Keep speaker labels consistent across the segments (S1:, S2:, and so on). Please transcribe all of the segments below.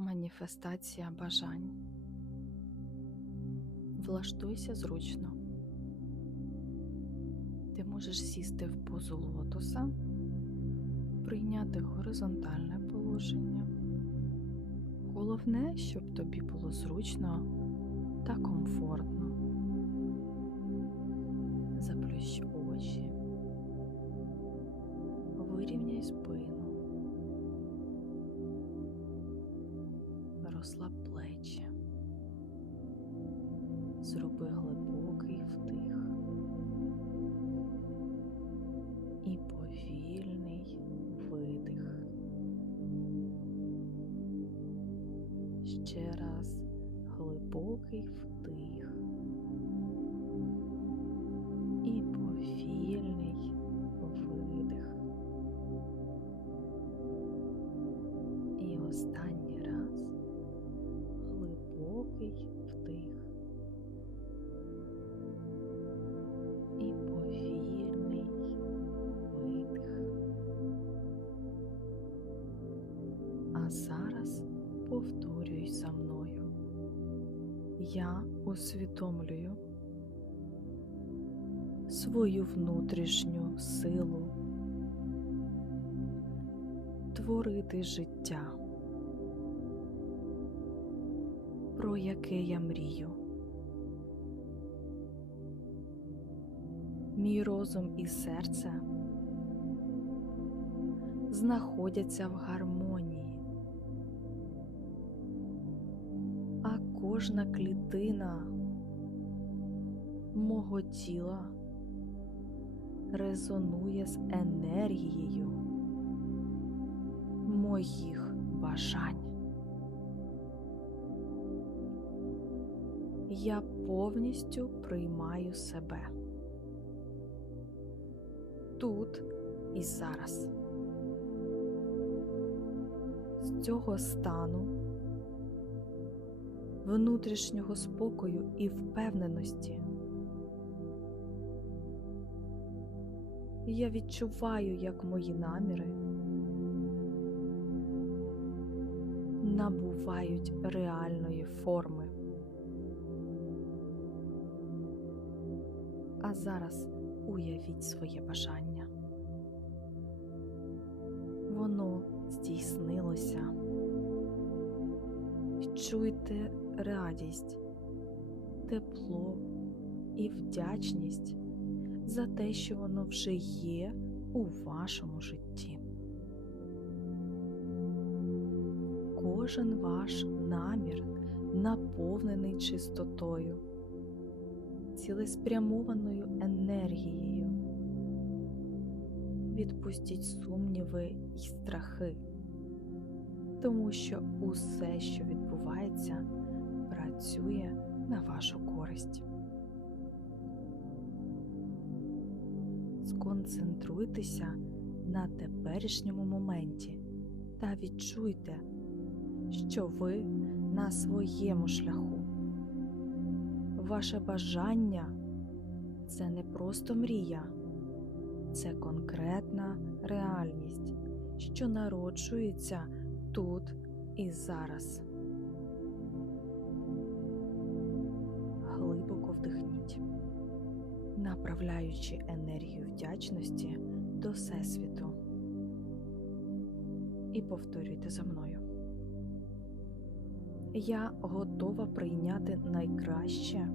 S1: Маніфестація бажань. Влаштуйся зручно. Ти можеш сісти в позу лотоса, прийняти горизонтальне положення. Головне, щоб тобі було зручно та комфортно. Заплющ розслаб плечі, зроби глибокий вдих. І повільний видих. Ще раз глибокий вдих глибокий вдих і повільний видих. А зараз повторюй за мною. Я усвідомлюю свою внутрішню силу творити життя. Про яке я мрію. Мій розум і серце знаходяться в гармонії, а кожна клітина мого тіла резонує з енергією моїх бажань. Я повністю приймаю себе тут і зараз. З цього стану внутрішнього спокою і впевненості я відчуваю, як мої наміри набувають реальної форми. А зараз уявіть своє бажання. Воно здійснилося. Відчуйте радість, тепло і вдячність за те, що воно вже є у вашому житті. Кожен ваш намір наповнений чистотою цілеспрямованою енергією. Відпустіть сумніви й страхи, тому що усе, що відбувається, працює на вашу користь. Сконцентруйтеся на теперішньому моменті та відчуйте, що ви на своєму шляху. Ваше бажання це не просто мрія, це конкретна реальність, що народжується тут і зараз. Глибоко вдихніть, направляючи енергію вдячності до Всесвіту. І повторюйте за мною. Я готова прийняти найкраще,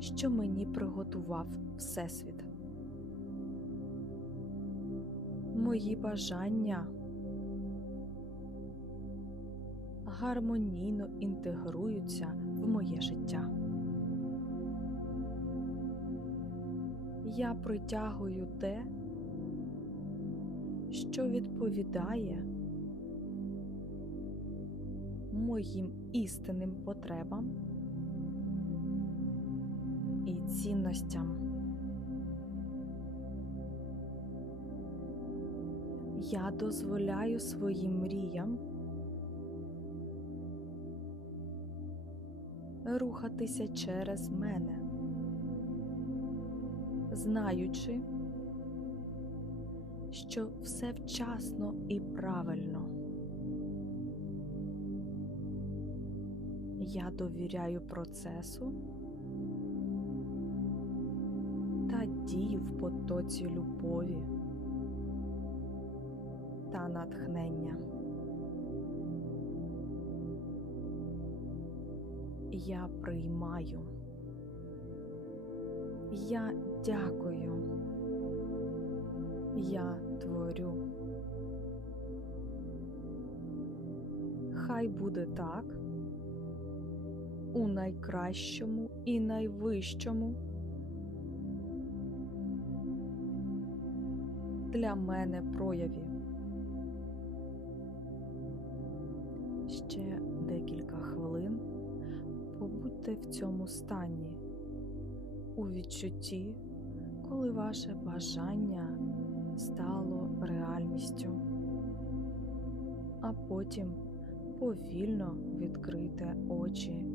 S1: що мені приготував Всесвіт. Мої бажання гармонійно інтегруються в моє життя. Я притягую те, що відповідає моїм істинним потребам цінностям. Я дозволяю своїм мріям рухатися через мене, знаючи, що все вчасно і правильно. Я довіряю процесу та дію в потоці любові та натхнення. Я приймаю. Я дякую. Я творю. Хай буде так у найкращому і найвищому для мене прояві. Ще декілька хвилин побудьте в цьому стані, у відчутті, коли ваше бажання стало реальністю, а потім повільно відкрийте очі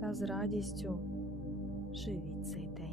S1: та з радістю живіть цей день.